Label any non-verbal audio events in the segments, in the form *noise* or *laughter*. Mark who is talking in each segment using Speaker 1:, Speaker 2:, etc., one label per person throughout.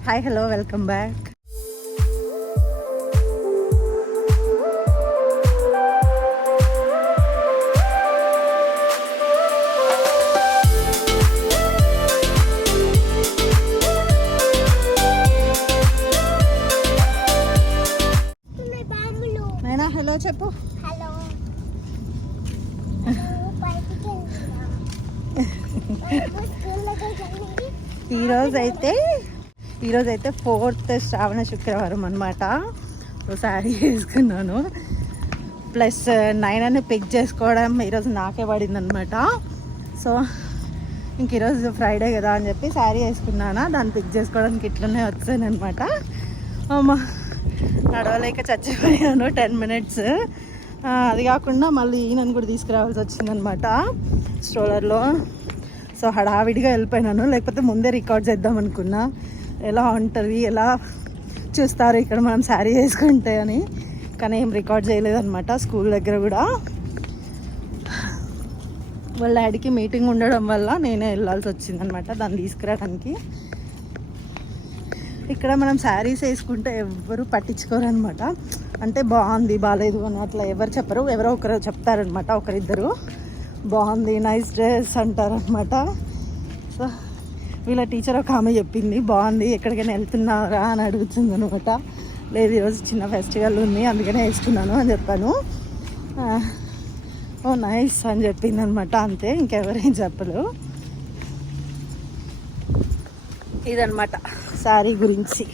Speaker 1: Hi hello welcome back
Speaker 2: ఉన్నాయి బాంబులు
Speaker 1: నైనా హలో చెప్పు
Speaker 2: హలో హలో,
Speaker 1: ఈరోజు అయితే ఫోర్త్ శ్రావణ శుక్రవారం అనమాట శారీ వేసుకున్నాను. ప్లస్ నైన్ అని పిక్ చేసుకోవడం ఈరోజు నాకే పడింది అనమాట సో ఇంక ఈరోజు ఫ్రైడే కదా అని చెప్పి శారీ వేసుకున్నానా దాన్ని పిక్ చేసుకోవడానికి ఇట్లనే వచ్చాను అనమాట నడవలేక చచ్చిపోయాను టెన్ మినిట్స్. అది కాకుండా మళ్ళీ ఈయనను కూడా తీసుకురావాల్సి వచ్చిందనమాట స్ట్రోలర్లో. సో హడావిడిగా వెళ్ళిపోయినాను లేకపోతే ముందే రికార్డ్ చేద్దాం అనుకున్నా. ఎలా ఉంటుంది ఎలా చూస్తారు ఇక్కడ మనం శారీ వేసుకుంటే అని. కానీ ఏం రికార్డ్ చేయలేదన్నమాట స్కూల్ దగ్గర కూడా. వాళ్ళ డాడీకి మీటింగ్ ఉండడం వల్ల నేనే వెళ్ళాల్సి వచ్చిందనమాట దాన్ని తీసుకురావడానికి. ఇక్కడ మనం శారీస్ వేసుకుంటే ఎవరు పట్టించుకోరు అనమాట అంటే బాగుంది బాగాలేదు అని అట్లా ఎవరు చెప్పరు ఎవరో ఒకరు చెప్తారనమాట ఒకరిద్దరు. బాగుంది నైస్ డ్రెస్ అంటారనమాట సో వీళ్ళ టీచర్ ఒక ఆమె చెప్పింది బాగుంది ఎక్కడికైనా వెళ్తున్నారా? అని అడుగుతుంది అనమాట. లేదు ఈరోజు చిన్న ఫెస్టివల్ ఉంది అందుకనే వేసుకున్నాను అని చెప్పాను. ఓ నైస్ అని చెప్పింది అనమాట. అంతే ఇంకెవరేం చెప్పరు. ఇదనమాట శారీ గురించి.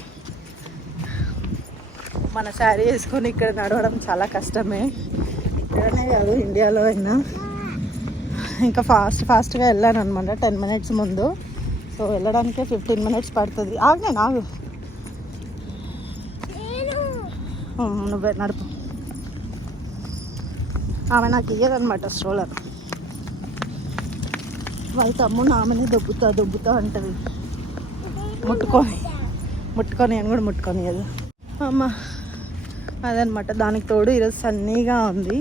Speaker 1: మన శారీ వేసుకొని ఇక్కడ నడవడం చాలా కష్టమే. ఇక్కడనే కాదు ఇండియాలో అయినా. ఇంకా ఫాస్ట్ ఫాస్ట్గా వెళ్ళాను అనమాట టెన్ మినిట్స్ ముందు. సో వెళ్ళడానికే ఫిఫ్టీన్ మినిట్స్ పడుతుంది. ఆగు ఆగు
Speaker 2: నేను.
Speaker 1: ఉమ్, నువ్వే నడుపు. ఆమె నాకు ఇయ్యదనమాట స్ట్రోలర్ వాళ్ళ తమ్ముడు ఆమెని దొబ్బుతా దొబ్బుతా అంటది. ముట్టుకొని. ముట్టుకొని అని కూడా ముట్టుకొని అమ్మ అదనమాట దానికి తోడు ఈరోజు సన్నీగా ఉంది.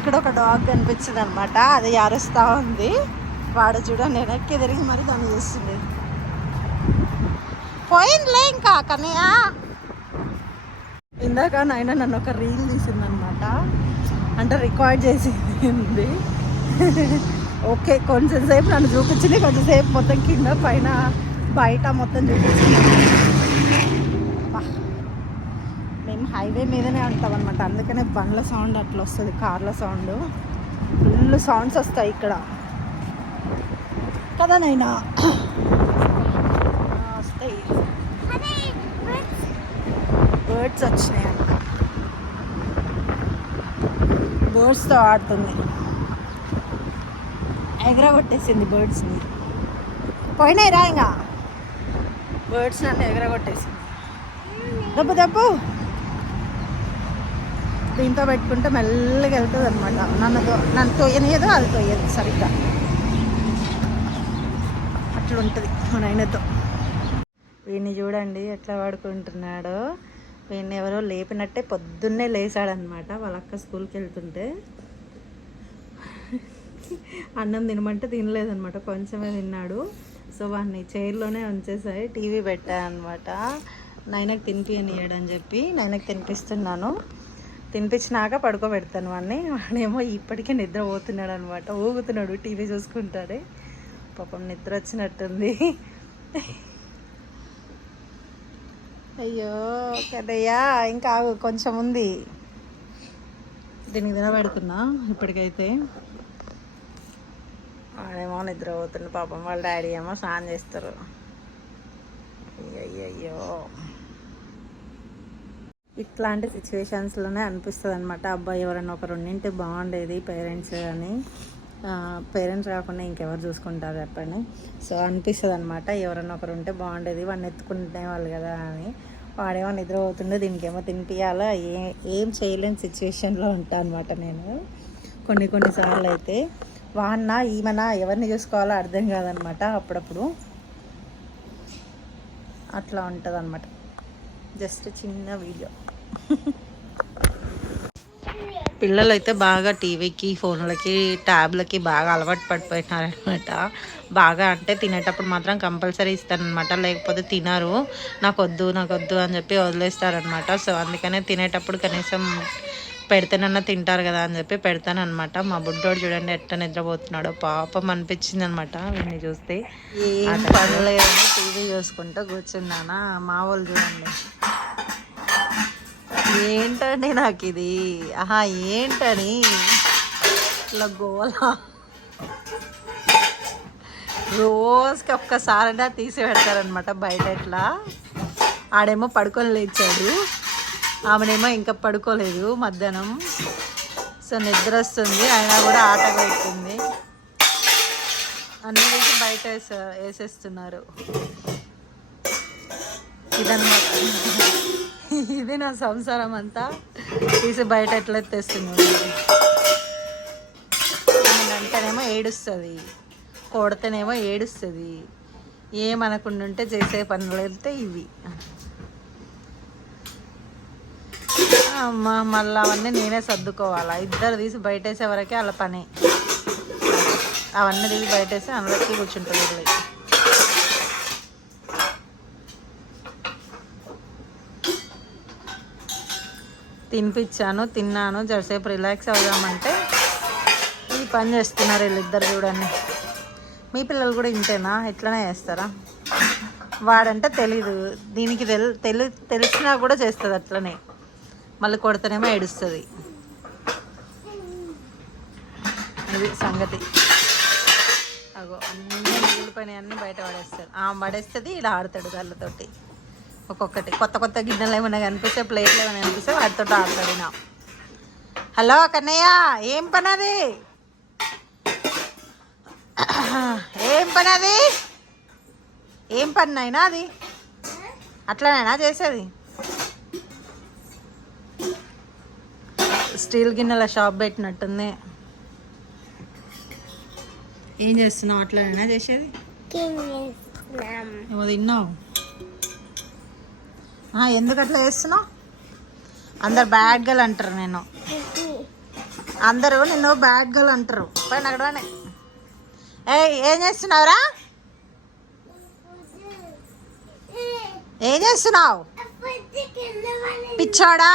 Speaker 1: అక్కడ ఒక డాగ్ కనిపించింది అనమాట అది అరుస్తా ఉంది. వాడు చూడ వెనక్కి తిరిగి మరి దాన్ని చూస్తుంది. పోయిందిలే ఇంకా కన్నయ్య. ఇందాక నాయన నన్ను ఒక రీల్ తీసింది అనమాట అంటే రికార్డ్ చేసింది. ఓకే కొంచెం సేపు నన్ను చూపించింది కొంచెం సేపు మొత్తం కింద పైన బయట మొత్తం చూపించింది బా. మేము హైవే మీదనే ఉంటాం అనమాట అందుకనే బండ్ల సౌండ్ అట్లా వస్తుంది కార్ల సౌండ్. ఫుల్ సౌండ్స్ వస్తాయి ఇక్కడ. కదా నైనా? వస్తాయి. బర్డ్స్ వచ్చినాయి అంట బర్డ్స్తో ఆడుతుంది. ఎగరగొట్టేసింది బర్డ్స్ని పోయినాయి రా ఇంకా బర్డ్స్ నన్ను ఎగరగొట్టేసింది దెబ్బ దెబ్బు. దీంతో పెట్టుకుంటే మెల్లగా వెళ్తుంది అనమాట నన్ను నన్ను తొయ్యనియదు అది తోయదు సరిగ్గా. అట్లుంటుంది మన ఆయనతో. వీడిని చూడండి ఎట్లా వాడుకుంటున్నాడో వీడిని ఎవరో లేపినట్టే పొద్దున్నే లేచాడనమాట వాళ్ళ అక్క స్కూల్కి వెళ్తుంటే. అన్నం తినమంటే తినలేదనమాట కొంచెమే తిన్నాడు. సో వాడిని చైర్లోనే ఉంచేసాయి టీవీ పెట్టాయనమాట నాయనకు తినిపియనియడని అని చెప్పి నాయనకు తినిపిస్తున్నాను. తినిపించినాక పడుకోబెడతాను వాడిని వాడేమో ఇప్పటికే నిద్రపోతున్నాడు అనమాట ఊగుతున్నాడు టీవీ చూసుకుంటాడే. పాపం నిద్ర వచ్చినట్టుంది. అయ్యో కదయ్యా ఇంకా కొంచెం ఉంది. దీనికి తినబెడుతున్నా ఇప్పటికైతే. వాడేమో నిద్రపోతుంది పాపం వాళ్ళ డాడీ ఏమో స్నానం చేస్తారు. అయ్యయ్యో ఇట్లాంటి సిచ్యువేషన్స్లోనే అనిపిస్తుంది అనమాట అబ్బాయి ఎవరైనా ఒకరు ఉండింటే బాగుండేది పేరెంట్స్ అని. పేరెంట్స్ కాకుండా ఇంకెవరు చూసుకుంటారు చెప్పండి. సో అనిపిస్తుంది అనమాట ఎవరైనా ఒకరు ఉంటే బాగుండేది వాడిని ఎత్తుకుంటే వాళ్ళు కదా అని. వాడేమో నిద్రపోతుండే దీనికేమో తినిపించాలా ఏ ఏం చేయలేని సిచ్యువేషన్లో ఉంటా అనమాట నేను. కొన్ని కొన్నిసార్లు అయితే వాడినా ఈమెనా ఎవరిని చూసుకోవాలో అర్థం కాదనమాట అప్పుడప్పుడు. అట్లా ఉంటుంది అనమాట జస్ట్ చిన్న వీడియో పిల్లలు అయితే బాగా టీవీకి ఫోన్లకి ట్యాబ్లకి బాగా అలవాటు పడిపోయినారనమాట బాగా అంటే తినేటప్పుడు మాత్రం కంపల్సరీ ఇస్తానమాట లేకపోతే తినరు. నాకు వద్దు నాకు వద్దు అని చెప్పి వదిలేస్తారనమాట సో అందుకనే తినేటప్పుడు కనీసం పెడితేనన్నా తింటారు కదా అని చెప్పి పెడతానమాట మా బుడ్డోడు చూడండి ఎట్ట నిద్రపోతున్నాడో. పాపం అనిపించింది అనమాట వీడిని చూస్తే. ఏం పడలేదని టీవీ చూసుకుంటూ కూర్చున్నానా? మా వాళ్ళు చూడండి. ఏంటండి నాకు ఇది ఆహా ఏంటని? ఇట్లా గోల. రోజుకి ఒక్కసారైనా తీసి పెడతారనమాట బయట ఇట్లా ఆడేమో పడుకొని లేచాడు. ఆమెనేమో ఇంకా పడుకోలేదు మధ్యాహ్నం. సో నిద్ర వస్తుంది. అయినా కూడా ఆట పెట్టింది అన్ని వేసి బయట వేసే వేసేస్తున్నారు. ఇదన్నమాట. ఇది నా సంసారం అంతా. తీసి బయట ఎట్లా తెస్తున్నాడు అంటేనేమో ఏడుస్తుంది. కొడితేనేమో ఏడుస్తుంది. ఏమనకుండా ఉంటే చేసే పనులు వెళ్తే ఇవి. అమ్మ మళ్ళీ అవన్నీ నేనే సర్దుకోవాలా? ఇద్దరు తీసి బయటేసే వరకే వాళ్ళ పని. అవన్నీ తీసి బయటేసి అందరికీ కూర్చుంటుంది తినిపించాను తిన్నాను. జరసేపు రిలాక్స్ అవుదామంటే ఈ పని చేస్తున్నారు వీళ్ళిద్దరు చూడండి. మీ పిల్లలు కూడా ఇంతేనా? ఎట్లనే చేస్తారా? వాడంటే తెలీదు. దీనికి తెలి తెలి తెలిసినా కూడా చేస్తుంది అట్లనే. మళ్ళీ కొడతనేమో ఏడుస్తుంది. ఇది సంగతి. అగో అన్ని మిగిలిపోయినాయి అన్నీ బయట పడేస్తారు. ఆమె పడేస్తుంది ఇలా ఆడతాడు కళ్ళతోటి. ఒక్కొక్కటి. కొత్త కొత్త గిన్నెలు ఏమైనా కనిపిస్తే ప్లేట్లు ఏమైనా కనిపిస్తే వాటితో ఆడతాడు నా హలో కన్నయ్య ఏం పని అది ఏం పని అది ఏం పని అయినా అది? అట్లనైనా చేసేది? స్టీల్ గిన్నెల షాప్ పెట్టినట్టుంది. ఏం చేస్తున్నావు? అట్లనైనా చేసేది? ఏమో తిన్నావు? ఎందుకు అట్లా చేస్తున్నావు? అందరు బ్యాడ్ గర్ల్ అంటారు నేను అందరూ నిన్ను బ్యాడ్ గర్ల్ అంటారు పైన అక్కడ ఏ ఏం చేస్తున్నావురా? ఏం చేస్తున్నావు? పిచ్చోడా?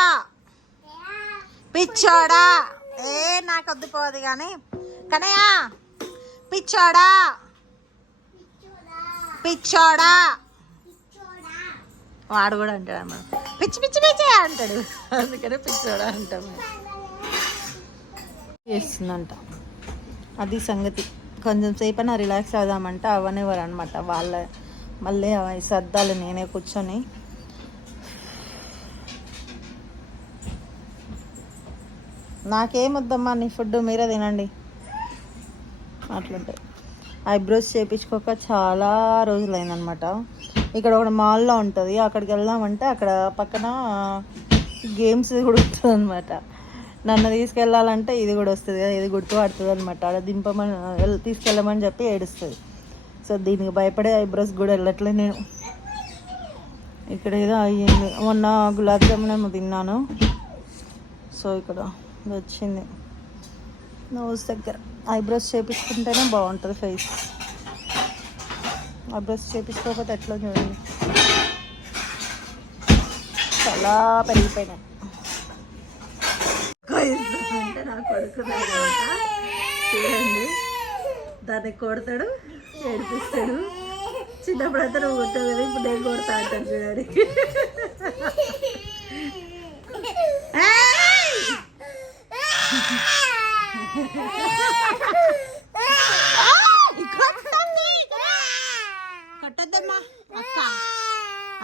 Speaker 1: పిచ్చోడా? ఏ నాకు వద్దు పోదు కానీ కనయ్య పిచ్చోడా? పిచ్చోడా? వాడు కూడా అంటాడు అమ్మ. పిచ్చి పిచ్చి పిచ్చి అంటాడు. అందుకనే పిచ్చోడా అంటాం చేస్తుందంట. అది సంగతి. కొంచెం సేపు అయినా రిలాక్స్ అవుదామంటే అవనేవారు అనమాట వాళ్ళ మళ్ళీ అవి సర్దాలు నేనే కూర్చొని నాకేమొద్దమ్మా నీ ఫుడ్ మీరే తినండి. అట్లుంటాయి ఐబ్రోస్ చేయించుకోక చాలా రోజులైందనమాట ఇక్కడ ఒక మాల్లో ఉంటుంది. అక్కడికి వెళ్దామంటే అక్కడ పక్కన గేమ్స్ కూడా ఉంటుంది అనమాట నన్ను తీసుకెళ్ళాలంటే ఇది కూడా వస్తుంది కదా ఇది గుర్తు పడుతుంది అనమాట అక్కడ దింపమని తీసుకెళ్ళమని చెప్పి ఏడుస్తుంది. సో దీనికి భయపడే ఐబ్రోస్ కూడా వెళ్ళట్లే నేను. ఇక్కడ ఏదో అయ్యింది. మొన్న గులాబ్ జామున్ ఏమో తిన్నాను. సో ఇక్కడ వచ్చింది. నోస్ దగ్గర. ఐబ్రోస్ చేపించుకుంటేనే బాగుంటుంది ఫేస్ ఐబ్రోస్ చేపించుకోకపోతే ఎట్లా చూడండి. చాలా పెరిగిపోయినాయి. అంటే నా కొడుకు చూడండి. దాన్ని కొడతాడు ఏడిపిస్తాడు. చిన్నప్పుడు అయితే నువ్వు కొట్టావు కదా ఇప్పుడు నేను కొడతా అంటాను చూడండి. *laughs*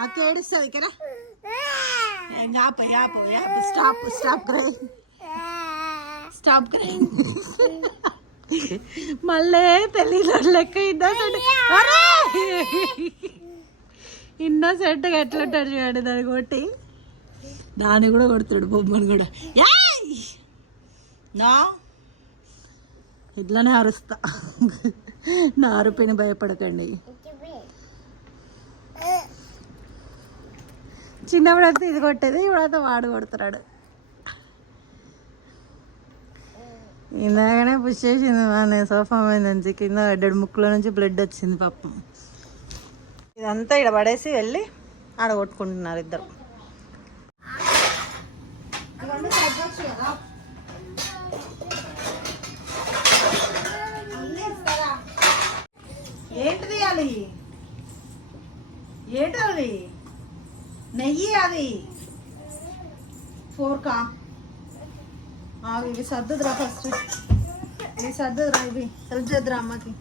Speaker 1: అక్క ఏడుస్తుంది కదా యాప యాప యాప stop stop cry stop cry మళ్ళీ తెలియదు లెక్క ఇన్నోసెంట్ ఇన్నోసెంట్గా ఎట్లుంటాడు చూడండి దాన్ని కొట్టి. దాన్ని కూడా కొడుతాడు బొమ్మను కూడా. యాయ్! నా? ఇట్లానే అరుస్తా. నా అరుపుని భయపడకండి. చిన్నప్పుడు అయితే ఇది కొట్టేది ఇప్పుడైతే వాడు కొడుతున్నాడు. ఇందాకనే పుష్ చేసింది మన సోఫా మీద నుంచి కింద పడ్డాడు ముక్కులో నుంచి బ్లడ్ వచ్చింది పాపం. ఇదంతా ఇక్కడ పడేసి వెళ్ళి ఆడ కొట్టుకుంటున్నారు ఇద్దరు. ఏంటి తీయాలి ఏంటది నెయ్యి అది. ఫోర్కా. అవి ఇవి సర్దుదురా ఫస్ట్. ఇవి సర్దుదురా ఇవి హెల్ప్ చేద్దురా అమ్మకి.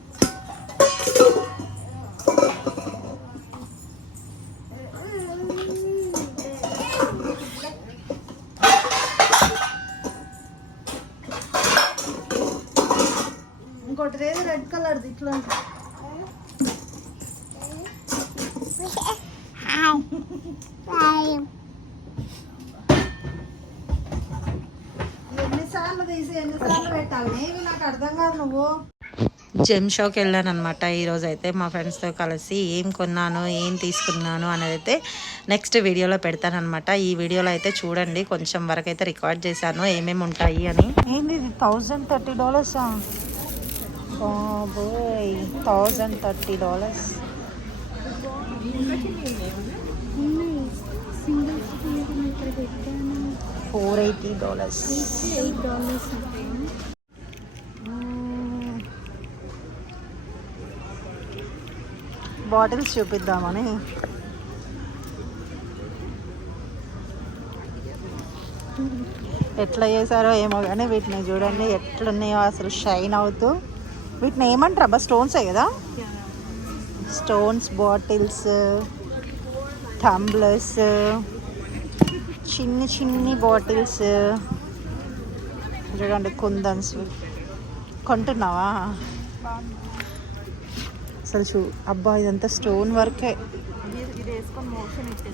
Speaker 1: ఎన్నిసార్లు తీసి ఎన్నిసార్లు పెట్టాలి? ఏమి నాకు అర్థం కాదు నువ్వు. జెమ్ షోకి వెళ్ళాను అనమాట ఈరోజు అయితే మా ఫ్రెండ్స్తో కలిసి ఏం కొన్నాను ఏం తీసుకున్నాను అనేది అయితే నెక్స్ట్ వీడియోలో పెడతానమాట ఈ వీడియోలో అయితే చూడండి కొంచెం వరకు అయితే రికార్డ్ చేశాను ఏమేమి ఉంటాయి అని. ఏంది ఇది? థౌజండ్ థర్టీ డాలర్సా బాబోయ్ thousand thirty dollars four eighty dollars bottles చూపిద్దామని. ఎట్లా చేశారో ఏమో కానీ వీటిని చూడండి ఎట్లున్నాయో అసలు షైన్ అవుతూ. వీటిని ఏమంటారు అబ్బా స్టోన్సే కదా? స్టోన్స్ బాటిల్స్ థంబ్లర్స్ చిన్ని చిన్ని బాటిల్స్ చూడండి కుందన్స్. కొంటున్నావా? అసలు చూ అబ్బా ఇదంతా స్టోన్ వర్కే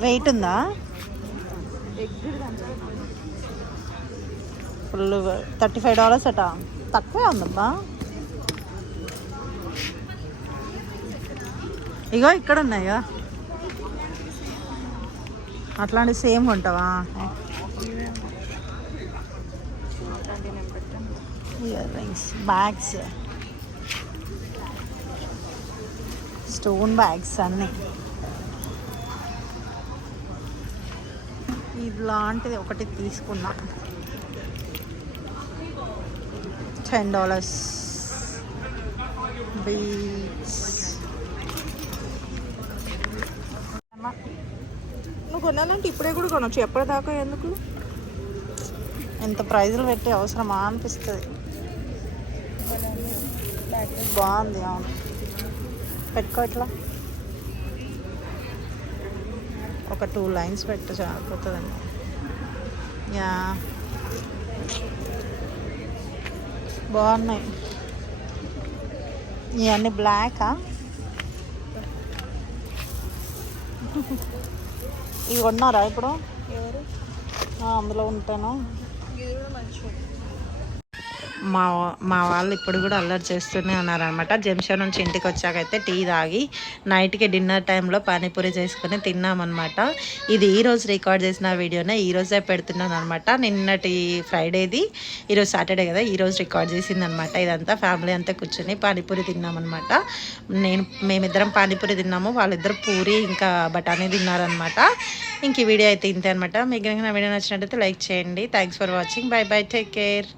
Speaker 1: వెయిట్ ఉందా? ఫుల్ థర్టీ ఫైవ్ డాలర్స్ అట. తక్కువే ఉందబ్బా. ఇగో ఇక్కడ ఉన్నాయా అట్లాంటి సేమ్ ఉంటావా? Earrings bags stone bags అన్నీ. ఇలాంటిది ఒకటి తీసుకున్నా. టెన్ డాలర్స్ బీచ్
Speaker 3: నువ్వు కొనాలంటే ఇప్పుడే కూడా కొనొచ్చు. ఎప్పటిదాకా ఎందుకు?
Speaker 1: ఎంత ప్రైజులు పెట్టి అవసరమా అనిపిస్తుంది. బాగుంది అవును. పెట్టుకో ఇట్లా. ఒక టూ లైన్స్ పెట్టు సరిపోతుందండి యా. బాగున్నాయి. ఇవన్నీ బ్లాకా? ఇవి కొన్నారా ఇప్పుడు? అందులో ఉంటాను. మా మా వాళ్ళు ఇప్పుడు కూడా అల్లరి చేస్తూనే ఉన్నారనమాట జంషన్ నుంచి ఇంటికి వచ్చాకైతే టీ తాగి నైట్కి డిన్నర్ టైంలో పానీపూరి చేసుకుని తిన్నామన్నమాట. ఇది ఈరోజు రికార్డ్ చేసిన వీడియోనే ఈరోజే పెడుతున్నాను అనమాట నిన్నటి ఫ్రైడేది ఈరోజు సాటర్డే కదా ఈరోజు రికార్డ్ చేసిందనమాట ఇదంతా ఫ్యామిలీ అంతా కూర్చొని పానీపూరి తిన్నామన్నమాట. నేను మేమిద్దరం పానీపూరి తిన్నాము వాళ్ళిద్దరు పూరి ఇంకా బఠానీ తిన్నారనమాట ఇంక ఈ వీడియో అయితే ఇంతే అనమాట మీకు నా వీడియో నచ్చినట్టయితే లైక్ చేయండి. Thanks for watching bye bye take care